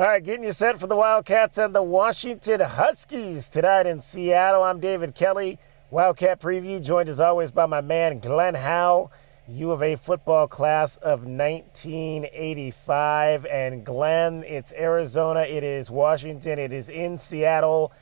All right, getting you set for the Wildcats and the Washington Huskies tonight in Seattle. I'm David Kelly, Wildcat Preview, joined as always by my man Glenn Howell, U of A football class of 1985. And Glenn, it's Arizona, it is Washington, it is in Seattle,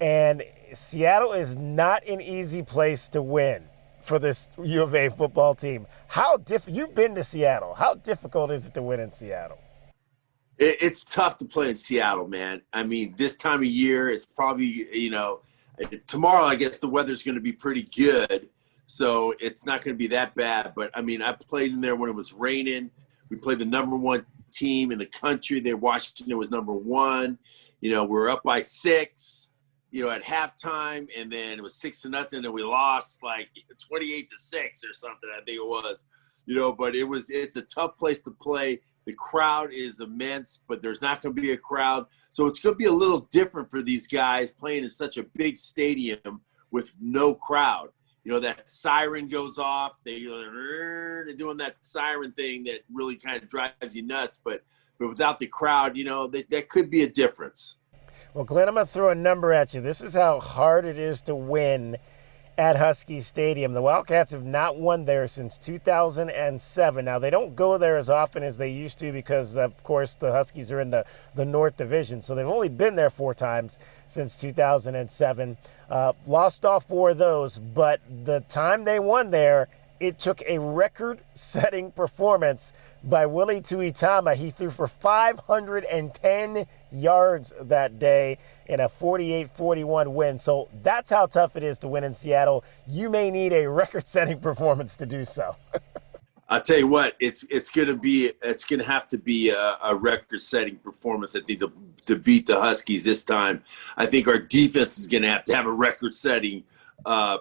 and Seattle is not an easy place to win for this U of A football team. You've been to Seattle. How difficult is it to win in Seattle? It's tough to play in Seattle, man. I mean, this time of year, it's probably, tomorrow, I guess the weather's going to be pretty good. So it's not going to be that bad. But, I mean, I played in there when it was raining. We played the number one team in the country there. Washington was number one. We're up by 6, at halftime. And then it was 6-0. And we lost like 28-6 or something, I think it was. But it's a tough place to play. The crowd is immense, but there's not going to be a crowd. So it's going to be a little different for these guys playing in such a big stadium with no crowd. That siren goes off. They're doing that siren thing that really kind of drives you nuts. But without the crowd, that could be a difference. Well, Glenn, I'm going to throw a number at you. This is how hard it is to win at Husky Stadium. The Wildcats have not won there since 2007. Now, they don't go there as often as they used to because, of course, the Huskies are in the North Division. So they've only been there 4 times since 2007. Lost all 4 of those, but the time they won there, it took a record-setting performance by Willie Tuitama. He threw for 510 yards that day in a 48-41 win. So that's how tough it is to win in Seattle. You may need a record-setting performance to do so. I'll tell you what, it's going to have to be a record-setting performance, I think, to beat the Huskies this time. I think our defense is going to have a record-setting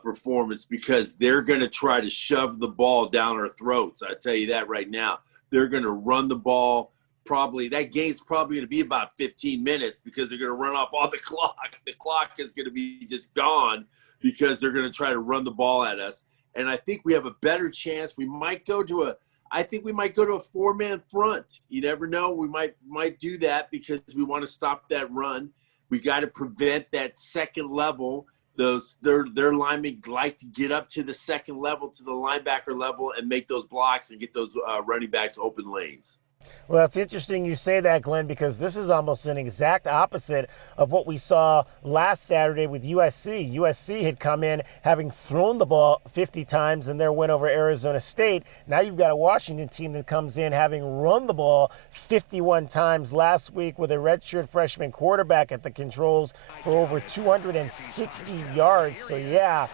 performance because they're going to try to shove the ball down our throats. I tell you that right now. They're going to run the ball. That game's probably going to be about 15 minutes because they're going to run off all the clock. The clock is going to be just gone because they're going to try to run the ball at us. And I think we have a better chance. We might go to a 4-man front. You never know. We might do that because we want to stop that run. We got to prevent that second level. Their linemen like to get up to the second level, to the linebacker level, and make those blocks and get those running backs open lanes. Well, it's interesting you say that, Glenn, because this is almost an exact opposite of what we saw last Saturday with USC. USC had come in having thrown the ball 50 times in their win over Arizona State. Now you've got a Washington team that comes in having run the ball 51 times last week with a redshirt freshman quarterback at the controls for over 260 yards. So, yeah,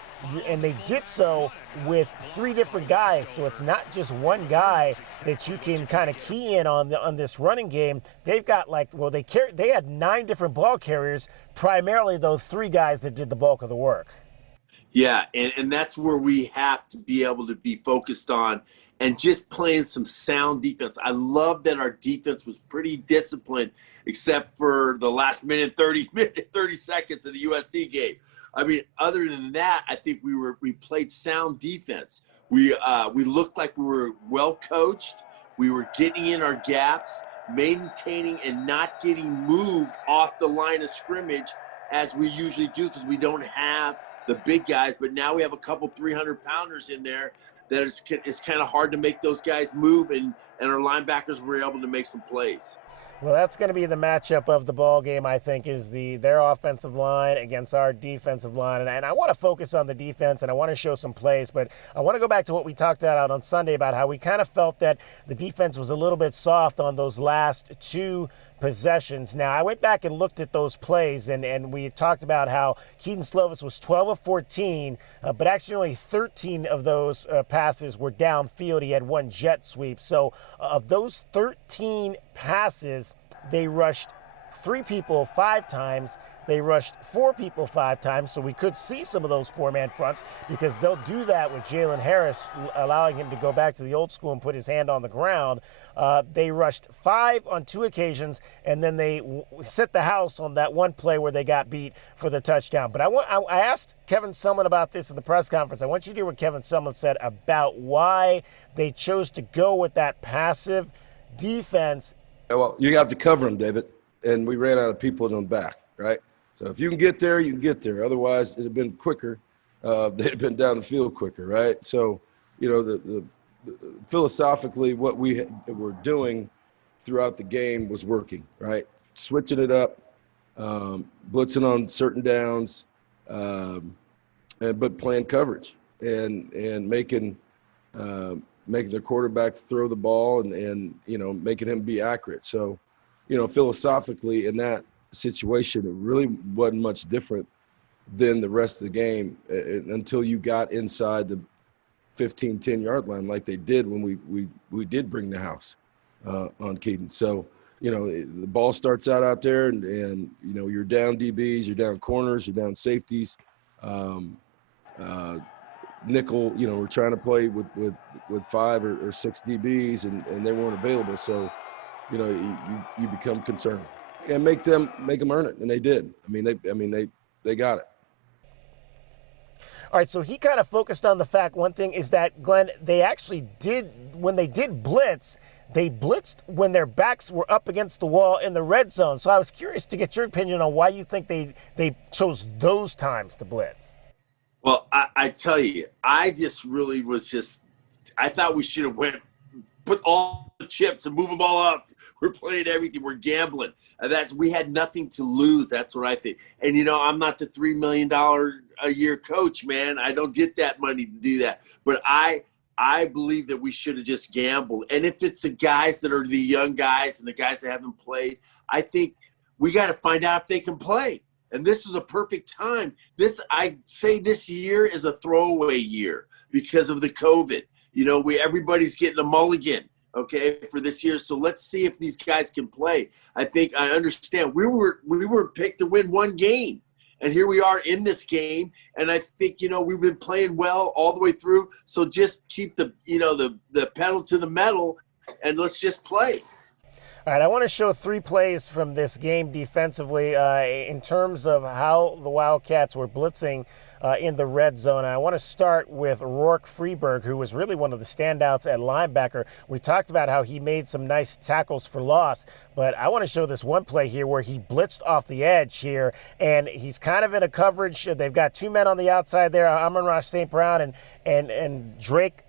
and they did so with 3 different guys. So it's not just one guy that you can kind of key in on this running game. They've got they had 9 different ball carriers, primarily those 3 guys that did the bulk of the work. Yeah, and that's where we have to be able to be focused on and just playing some sound defense. I love that our defense was pretty disciplined except for the last 30 seconds of the USC game. I mean, other than that, I think we played sound defense. We looked like we were well coached. We were getting in our gaps, maintaining and not getting moved off the line of scrimmage as we usually do because we don't have the big guys. But now we have a couple 300-pounders in there that it's kind of hard to make those guys move, and our linebackers were able to make some plays. Well, that's going to be the matchup of the ball game, I think, is their offensive line against our defensive line. And I want to focus on the defense, and I want to show some plays. But I want to go back to what we talked about on Sunday about how we kind of felt that the defense was a little bit soft on those last 2 possessions. Now, I went back and looked at those plays, and we talked about how Keaton Slovis was 12 of 14, but actually only 13 of those passes were downfield. He had 1 jet sweep. So of those 13 passes, they rushed 3 people 5 times. They rushed 4 people 5 times, so we could see some of those 4-man fronts because they'll do that with Jalen Harris, allowing him to go back to the old school and put his hand on the ground. They rushed 5 on 2 occasions, and then they set the house on that one play where they got beat for the touchdown. But I asked Kevin Sumlin about this in the press conference. I want you to hear what Kevin Sumlin said about why they chose to go with that passive defense. Well, you have to cover him, David. and we ran out of people in the back, right? So if you can get there, you can get there. Otherwise, it'd have been quicker. They'd have been down the field quicker, right? So, you know, the philosophically, what we were doing throughout the game was working, right? Switching it up, blitzing on certain downs, but playing coverage and making their quarterback throw the ball and you know, making him be accurate. So, you know, philosophically in that situation, it really wasn't much different than the rest of the game until you got inside the 15, 10-yard line like they did when we did bring the house on Keaton. So, you know, the ball starts out there and, you know, you're down DBs, you're down corners, you're down safeties. Nickel, you know, we're trying to play with 5 or 6 DBs and they weren't available. So, you know, you become concerned and make them earn it. And they did. They got it. All right, so he kind of focused on the fact, one thing is that, Glenn, they actually did, when they did blitz, they blitzed when their backs were up against the wall in the red zone. So I was curious to get your opinion on why you think they chose those times to blitz. Well, I tell you, I thought we should have put all the chips and move them all up. We're playing everything. We're gambling. We had nothing to lose. That's what I think. And, you know, I'm not the $3 million a year coach, man. I don't get that money to do that. But I believe that we should have just gambled. And if it's the guys that are the young guys and the guys that haven't played, I think we got to find out if they can play. And this is a perfect time. I'd say this year is a throwaway year because of the COVID. You know, everybody's getting a mulligan, okay, for this year. So let's see if these guys can play. I understand. We were picked to win one game. And here we are in this game. And I think, you know, we've been playing well all the way through. So just keep the pedal to the metal and let's just play. All right, I want to show 3 plays from this game defensively in terms of how the Wildcats were blitzing in the red zone. And I want to start with Rourke Freeberg, who was really one of the standouts at linebacker. We talked about how he made some nice tackles for loss, but I want to show this one play here where he blitzed off the edge here, and he's kind of in a coverage. They've got 2 men on the outside there, Amon-Ra St. Brown and Drake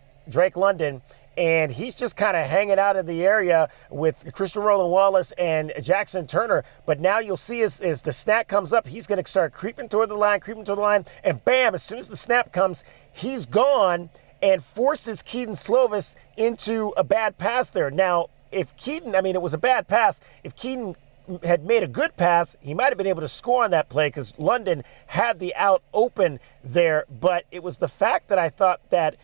London. And he's just kind of hanging out in the area with Christian Rowland-Wallace and Jackson Turner. But now you'll see as the snap comes up, he's going to start creeping toward the line, and bam, as soon as the snap comes, he's gone and forces Kedon Slovis into a bad pass there. Now, if Kedon, it was a bad pass. If Kedon had made a good pass, he might have been able to score on that play because London had the out open there. But it was the fact that I thought that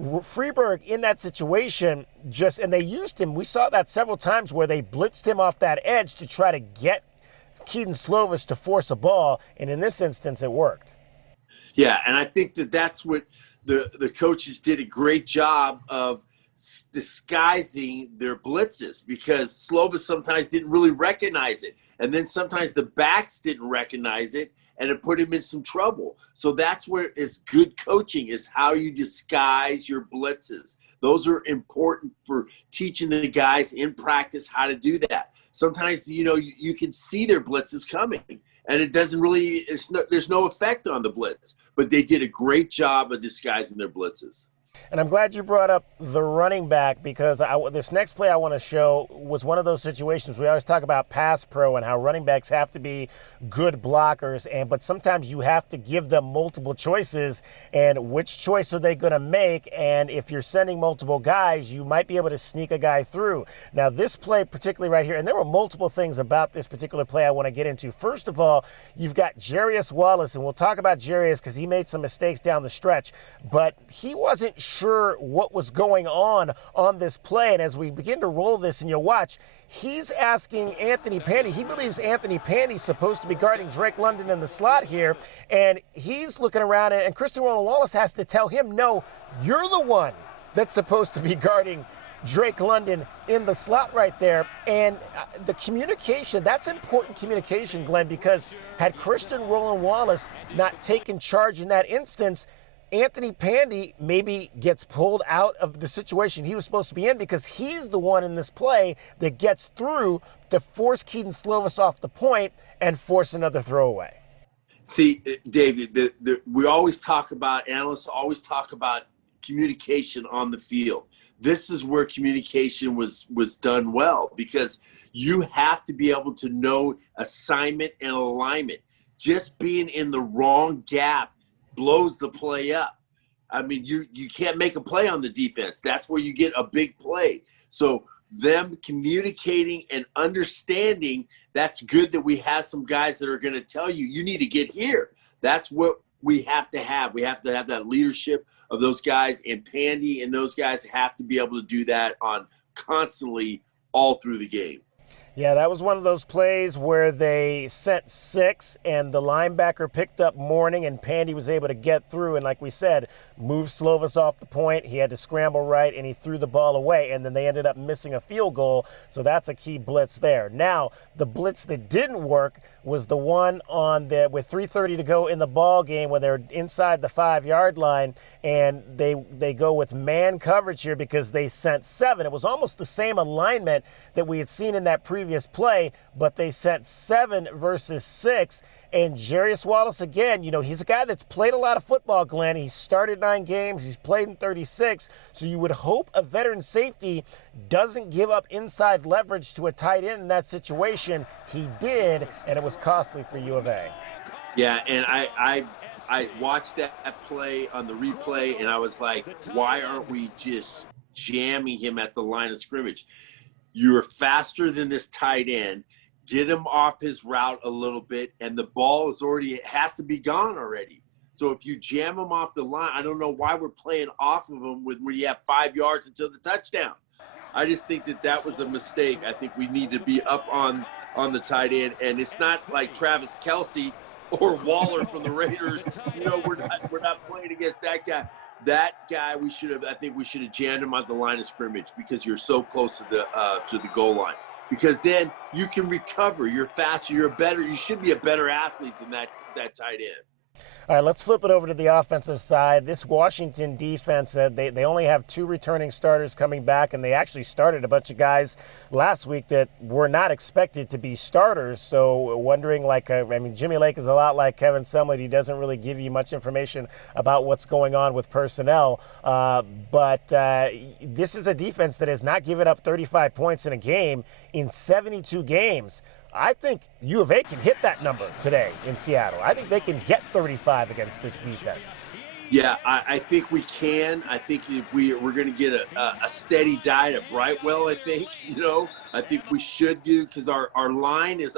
Freeberg in that situation and they used him. We saw that several times where they blitzed him off that edge to try to get Kedon Slovis to force a ball, and in this instance, it worked. Yeah, and I think that's what the coaches did a great job of disguising their blitzes because Slovis sometimes didn't really recognize it, and then sometimes the backs didn't recognize it, and it put him in some trouble. So that's where it's good coaching is how you disguise your blitzes. Those are important for teaching the guys in practice how to do that. Sometimes, you know, you can see their blitzes coming and it doesn't really, there's no effect on the blitz, but they did a great job of disguising their blitzes. And I'm glad you brought up the running back because this next play I want to show was one of those situations we always talk about pass pro and how running backs have to be good blockers, but sometimes you have to give them multiple choices and which choice are they going to make, and if you're sending multiple guys, you might be able to sneak a guy through. Now this play particularly right here, and there were multiple things about this particular play I want to get into. First of all, you've got Jarius Wallace, and we'll talk about Jarius because he made some mistakes down the stretch, but he wasn't sure what was going on this play. And as we begin to roll this and you watch, he's asking Anthony Pandy. He believes Anthony Pandy's supposed to be guarding Drake London in the slot here. And he's looking around and Christian Rowland-Wallace has to tell him, no, you're the one that's supposed to be guarding Drake London in the slot right there. And the communication, that's important communication, Glenn, because had Christian Rowland-Wallace not taken charge in that instance, Anthony Pandy maybe gets pulled out of the situation he was supposed to be in because he's the one in this play that gets through to force Keaton Slovis off the point and force another throwaway. See, David, we always talk about, analysts always talk about communication on the field. This is where communication was done well, because you have to be able to know assignment and alignment. Just being in the wrong gap blows the play up. I mean, you can't make a play on the defense. That's where you get a big play. So them communicating and understanding, that's good that we have some guys that are going to tell you, you need to get here. That's what we have to have. We have to have that leadership of those guys, and Pandy and those guys have to be able to do that on constantly all through the game. Yeah, that was one of those plays where they sent 6 and the linebacker picked up Mourning and Pandy was able to get through and, like we said, move Slovis off the point. He had to scramble right and he threw the ball away, and then they ended up missing a field goal. So that's a key blitz there. Now, the blitz that didn't work was the one on the with 3:30 to go in the ball game when they're inside the 5-yard line, and they go with man coverage here because they sent 7. It was almost the same alignment that we had seen in that previous play, but they sent 7 versus 6. And Jarius Wallace, again, you know, he's a guy that's played a lot of football, Glenn. He's started 9 games. He's played in 36. So you would hope a veteran safety doesn't give up inside leverage to a tight end in that situation. He did, and it was costly for U of A. Yeah, and I watched that play on the replay, and I was like, why aren't we just jamming him at the line of scrimmage? You're faster than this tight end. Get him off his route a little bit, and the ball it has to be gone already. So if you jam him off the line, I don't know why we're playing off of him when you have 5 yards until the touchdown. I just think that was a mistake. I think we need to be up on the tight end, and it's not like Travis Kelce or Waller from the Raiders. You know, we're not playing against that guy. That guy, I think we should have jammed him on the line of scrimmage because you're so close to the goal line. Because then you can recover. You're faster. You should be a better athlete than that tight end. All right, let's flip it over to the offensive side. This Washington defense, they only have 2 returning starters coming back, and they actually started a bunch of guys last week that were not expected to be starters. So wondering, Jimmy Lake is a lot like Kevin Sumlin. He doesn't really give you much information about what's going on with personnel. But this is a defense that has not given up 35 points in a game in 72 games. I think U of A can hit that number today in Seattle. I think they can get 35 against this defense. Yeah, I think we can. I think if we're going to get a steady diet of Brightwell, I think we should do, because our line is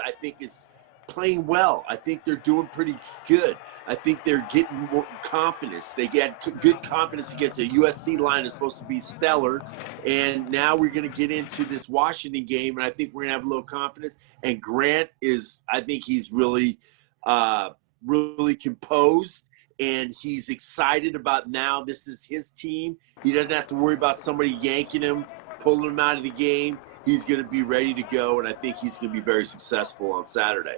playing well. I think they're doing pretty good. I think they're getting more confidence. They get good confidence against a USC line that's supposed to be stellar. And now we're going to get into this Washington game, and I think we're going to have a little confidence. And Grant I think he's really, really composed, and he's excited about now this is his team. He doesn't have to worry about somebody yanking him, pulling him out of the game. He's going to be ready to go, and I think he's going to be very successful on Saturday.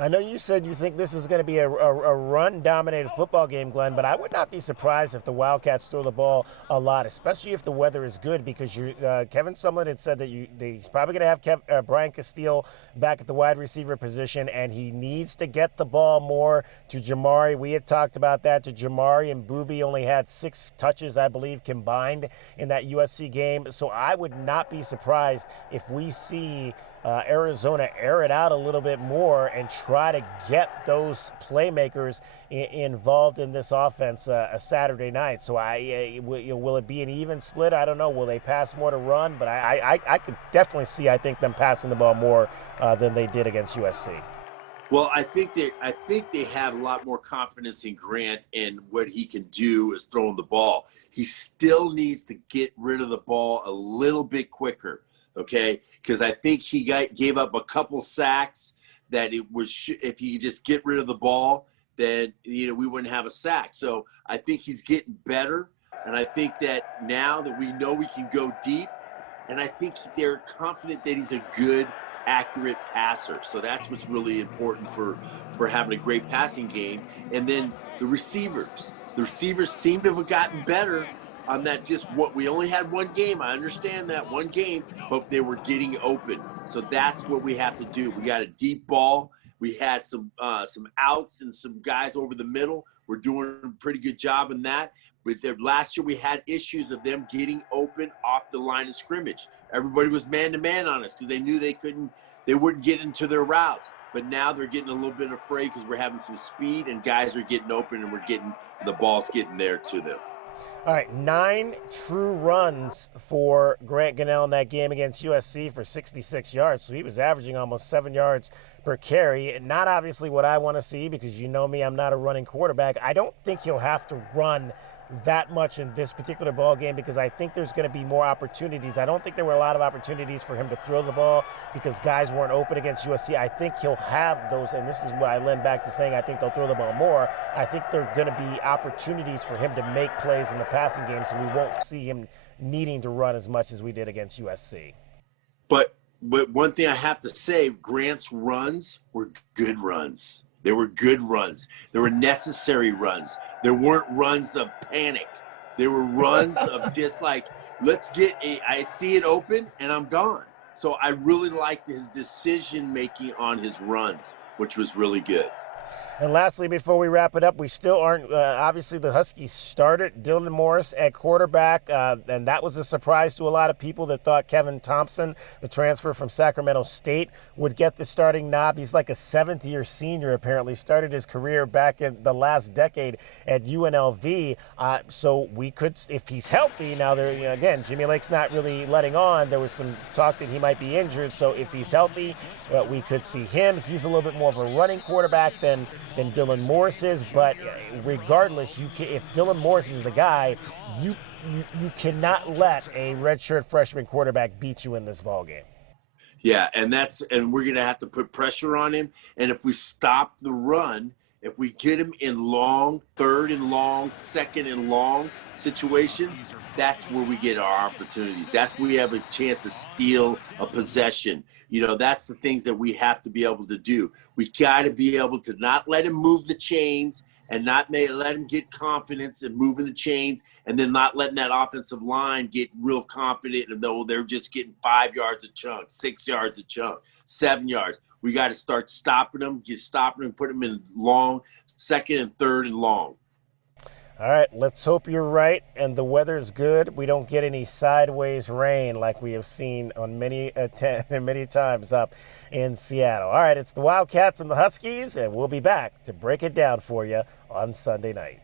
I know you said you think this is going to be a run-dominated football game, Glenn, but I would not be surprised if the Wildcats throw the ball a lot, especially if the weather is good, because Kevin Sumlin had said that he's probably going to have Brian Castile back at the wide receiver position, and he needs to get the ball more to Jamari. We had talked about that. To Jamari and Booby only had 6 touches, I believe, combined in that USC game. So I would not be surprised if we see Arizona air it out a little bit more and try to get those playmakers involved in this offense a Saturday night. So will it be an even split? I don't know. Will they pass more to run? But I could definitely see, them passing the ball more than they did against USC. Well, I think they have a lot more confidence in Grant, and what he can do is throwing the ball. He still needs to get rid of the ball a little bit quicker. Okay, because I think he gave up a couple sacks that if he could just get rid of the ball, then we wouldn't have a sack. So I think he's getting better, and I think that now that we know we can go deep, and I think they're confident that he's a good, accurate passer. So that's what's really important for having a great passing game. And then the receivers. The receivers seem to have gotten better on that. Just what we only had one game. I understand that one game, but they were getting open. So that's what we have to do. We got a deep ball. We had some outs and some guys over the middle. We're doing a pretty good job in that. But last year we had issues of them getting open off the line of scrimmage. Everybody was man-to-man on us because they knew they wouldn't get into their routes. But now they're getting a little bit afraid because we're having some speed and guys are getting open and the ball's getting there to them. All right, 9 true runs for Grant Gunnell in that game against USC for 66 yards. So he was averaging almost 7 yards per carry. Not obviously what I want to see because you know me, I'm not a running quarterback. I don't think he'll have to run that much in this particular ball game because I think there's going to be more opportunities. I don't think there were a lot of opportunities for him to throw the ball because guys weren't open against USC. I think he'll have those, and this is what I lend back to saying I think they'll throw the ball more. I think there are going to be opportunities for him to make plays in the passing game, so we won't see him needing to run as much as we did against USC. But one thing I have to say, Grant's runs were good runs. They were good runs. They were necessary runs. There weren't runs of panic. They were runs of just like, I see it open and I'm gone. So I really liked his decision making on his runs, which was really good. And lastly, before we wrap it up, we still aren't, obviously the Huskies started Dylan Morris at quarterback, and that was a surprise to a lot of people that thought Kevin Thompson, the transfer from Sacramento State, would get the starting knob. He's like a seventh-year senior, apparently, started his career back in the last decade at UNLV. So we could, if he's healthy, now there, again, Jimmy Lake's not really letting on. There was some talk that he might be injured, so if he's healthy, we could see him. He's a little bit more of a running quarterback than Dylan Morris is, but regardless, if Dylan Morris is the guy, you cannot let a redshirt freshman quarterback beat you in this ballgame. Yeah, and we're gonna have to put pressure on him. And if we stop the run, if we get him in long, third and long, second and long situations, that's where we get our opportunities. That's where we have a chance to steal a possession. That's the things that we have to be able to do. We got to be able to not let him move the chains and not let him get confidence in moving the chains and then not letting that offensive line get real confident and though they're just getting 5 yards a chunk, 6 yards a chunk, 7 yards. We got to start stopping them, put them in long, second and third and long. All right, let's hope you're right and the weather's good. We don't get any sideways rain like we have seen on many times up in Seattle. All right, it's the Wildcats and the Huskies, and we'll be back to break it down for you on Sunday night.